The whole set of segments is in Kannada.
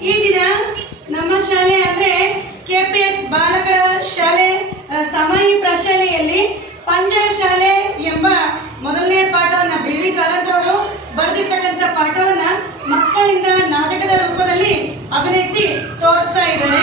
ಈ ದಿನ ನಮ್ಮ ಶಾಲೆ ಅಂದ್ರೆ ಕೆಪಿಎಸ್ ಬಾಲಕರ ಶಾಲೆ ಸಾಮಾನ್ಯ ಪ್ರಶಾಲೆಯಲ್ಲಿ ಪಂಜರ ಶಾಲೆ ಎಂಬ ಮೊದಲನೇ ಪಾಠವನ್ನ ಬಿ ವಿ ಕಾರಂತ್ ಅವರು ಬರೆದಿರ್ತಕ್ಕಂಥ ಪಾಠವನ್ನ ಮಕ್ಕಳಿಂದ ನಾಟಕದ ರೂಪದಲ್ಲಿ ಅಭಿನಯಿಸಿ ತೋರಿಸ್ತಾ ಇದ್ದಾರೆ.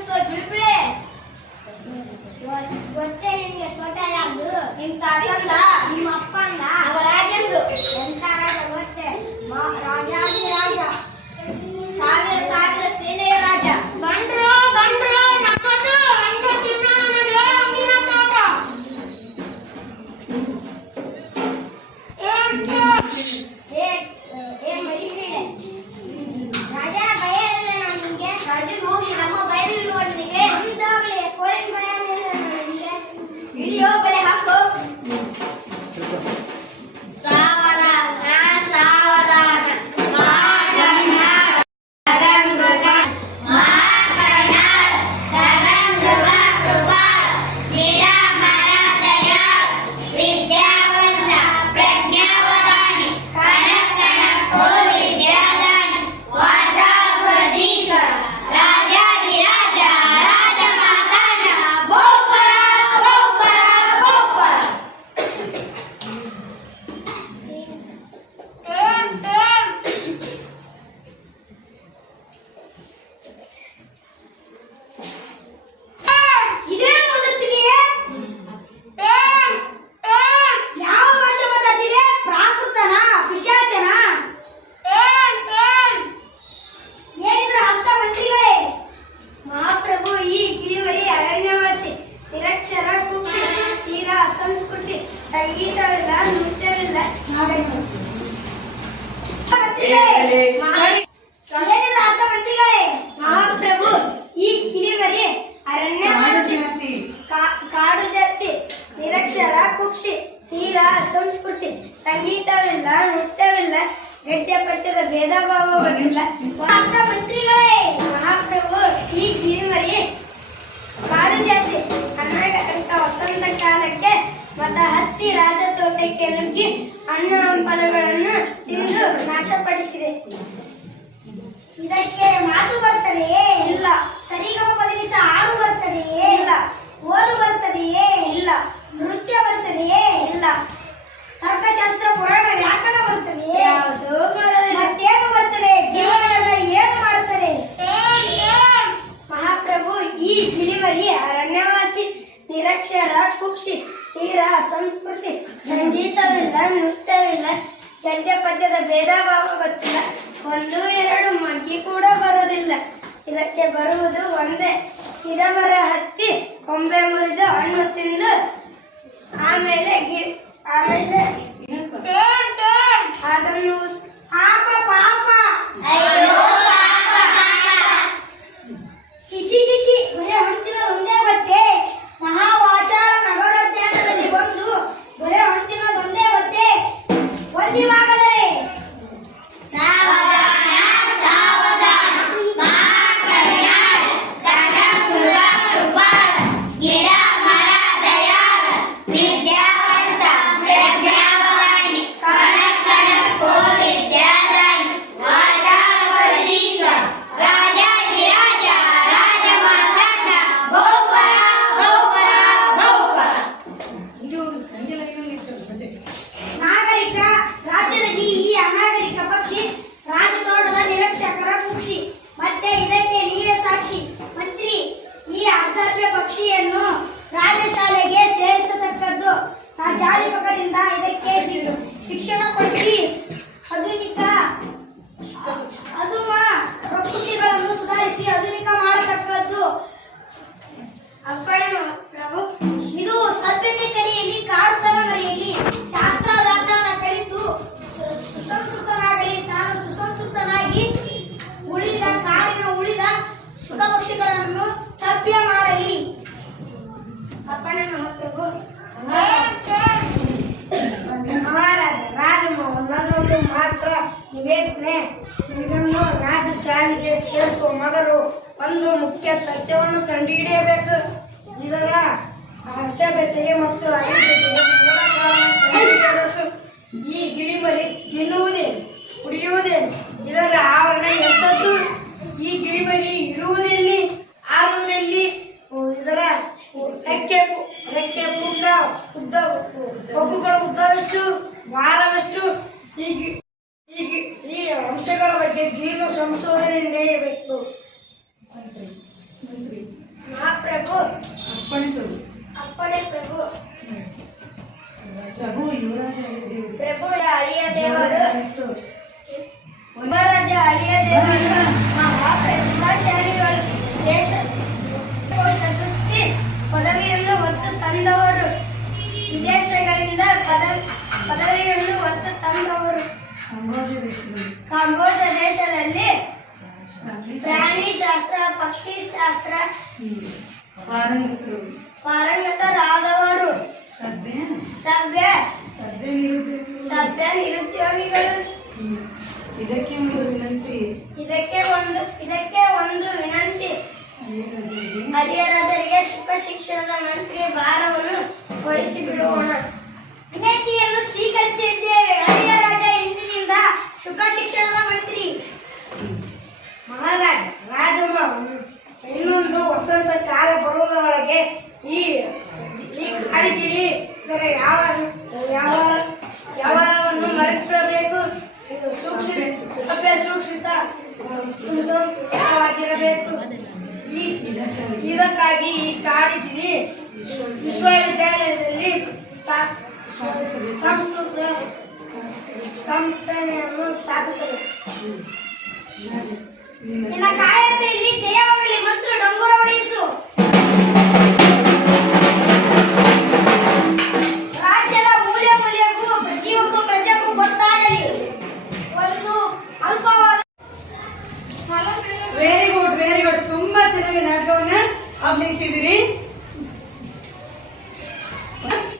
so depressed. ಗೊತ್ತೇ ನಿನ್ಗೆ ತೋಟ ಯಾವ್ದು ನಿಮ್ ತಾತಂದ ನಿಮ್ಮ ಅಪ್ಪಂದ ಅವ ರಾಜಂದು ಎಂತ ರಾಜ ಗೊತ್ತೇ ರಾಜಾದಿ ರಾಜ ಸಾವಿರ ಸಾವಿರ ಸೇನೆಯ ರಾಜ ಬಂಡ್ರೋ ಬಂಡ್ರೋ ನಮ್ಮದು ಹಣ್ಣು ತಿನ್ನೋದು ಹಣ್ಣಿನ ತೋಟ ಕಾಡು ಜಾತಿ ನಿರಕ್ಷರ, ಕುಕ್ಷಿ, ತೀರ, ಸಂಸ್ಕೃತಿ, ಸಂಗೀತವಿಲ್ಲ, ನೃತ್ಯವಿಲ್ಲ ಗದ್ಯ ಪದ್ಯದ ಭೇದ ಭಾವ ಗೊತ್ತಿಲ್ಲ ಅಂತ ಮಂತ್ರಿಗಳೇ ಮಹಾಪ್ರಭು ಈ ಗಿರಿಮರಿ ಕಾಡು ಜಾತಿ ಅನಾಗರಿಕ ವಸಂತ ಕಾಲಕ್ಕೆ ಮತ ಹತ್ತಿ ರಾಜ ತೋಟಕ್ಕೆ ನುಗ್ಗಿ ಹಣ್ಣು ಹಂಪಲುಗಳನ್ನು ತಿಂದು ಗಿರಿವರಿ ಅರಣ್ಯವಾಸಿ, ನಿರಕ್ಷರ ಕುಕ್ಷಿ, ತೀರ ಸಂಸ್ಕೃತಿ, ಸಂಗೀತವಿಲ್ಲ, ನೃತ್ಯವಿಲ್ಲ ಗದ್ಯ ಪದ್ಯದ ಭೇದ ಭಾವ ಗೊತ್ತಿಲ್ಲ. ಒಂದು ಎರಡು ಮಗ್ಗಿ ಕೂಡ ಬರೋದಿಲ್ಲ ಇದಕ್ಕೆ ಬರುವುದು ಒಂದೇ. ಗಿಡಮರ ಹತ್ತಿ ಕೊಂಬೆ ಮುರಿದು ಹಣ್ಣು ತಿಂದು, ಆಮೇಲೆ ಗಿ ಆಮೇಲೆ ನಿವೇದನೆ ಇದನ್ನು ರಾಜಶಾಲೆಗೆ ಸೇರಿಸುವ ಮೊದಲು ಒಂದು ಮುಖ್ಯ ತಥ್ಯವನ್ನು ಕಂಡುಹಿಡಿಯಬೇಕು. ಇದರ ಅಸಭ್ಯತೆಗೆ ಮತ್ತು ಕಾರಣ ಈ ಗಿಳಿಮರಿ ತಿನ್ನುವುದೇನು, ಕುಡಿಯುವುದೇನು? ಅಪ್ಪಣೆ ಪ್ರಭು. ಪ್ರಭು. ಯುವರಾಜ ದೇವರು. ಪ್ರಭು ಅಳಿಯ ದೇವರು. ಮಹಾರಾಜ ಅಳಿಯ ದೇವರು. ಮಹಾಪ್ರತಿಭಾಶಾಲಿಗಳು ದೇಶ ಸುತ್ತಿ ಪದವಿಯನ್ನು ಹೊತ್ತು ತಂದವರು. ವಿದೇಶಗಳಿಂದ ಪದವಿ ಪದವಿಯನ್ನು ಹೊತ್ತು ತಂದವರು. ಕಾಂಬೋಜ ದೇಶದಲ್ಲಿ. ಪಕ್ಷಿ ಪ್ರಾಣಿ ಪಾರಂಗತರು. ಪಾರಂಗತರಾದವರು ಸಭ್ಯ. ಸದ್ಯ ನಿರುದ್ಯೋಗಿ ಸಭ್ಯ ನಿರುದ್ಯೋಗಿಗಳು. ಇದಕ್ಕೆ ಒಂದು ವಿನಂತಿ. ಇದಕ್ಕೆ ಒಂದು ಇದಕ್ಕೆ ಒಂದು ವಿನಂತಿ. ಹಳಿಯರಾಜರಿಗೆ ಸುಖ ಶಿಕ್ಷಣದ ಮಂತ್ರಿ ಭಾರವನ್ನು ವಹಿಸಿ ಬಿಡೋಣ ವಿನಂತಿಯನ್ನು ಸ್ವೀಕರಿಸಿದ್ದೇವೆ. ಹರಿಯರಾಜ ಇಂದಿನಿಂದ ಸುಖ ಶಿಕ್ಷಣದ ಮಂತ್ರಿ. ಮಹಾರಾಜ ರಾಜಮೋಹನ್ ಇನ್ನೊಂದು ವಸಂತ ಕಾಲ ಬರುವುದರೊಳಗೆ ಈ ಈ ಕಾಡಿಗಿರಿ ಇದರ ಯಾವ ಯಾವ ವ್ಯವಹಾರವನ್ನು ಮರೆತಿರಬೇಕು ಸೂಕ್ಷಿತ ಸಭ್ಯ ಸೂಕ್ಷ್ಮಿತ ಸುಸಂಸ್ಕೃತವಾಗಿರಬೇಕು ಈ ಇದಕ್ಕಾಗಿ ಈ ಕಾಡಿಗಿರಿ ವಿಶ್ವವಿದ್ಯಾಲಯದಲ್ಲಿ ಸಂಸ್ಥೆಯನ್ನು ಸ್ಥಾಪಿಸಬೇಕು.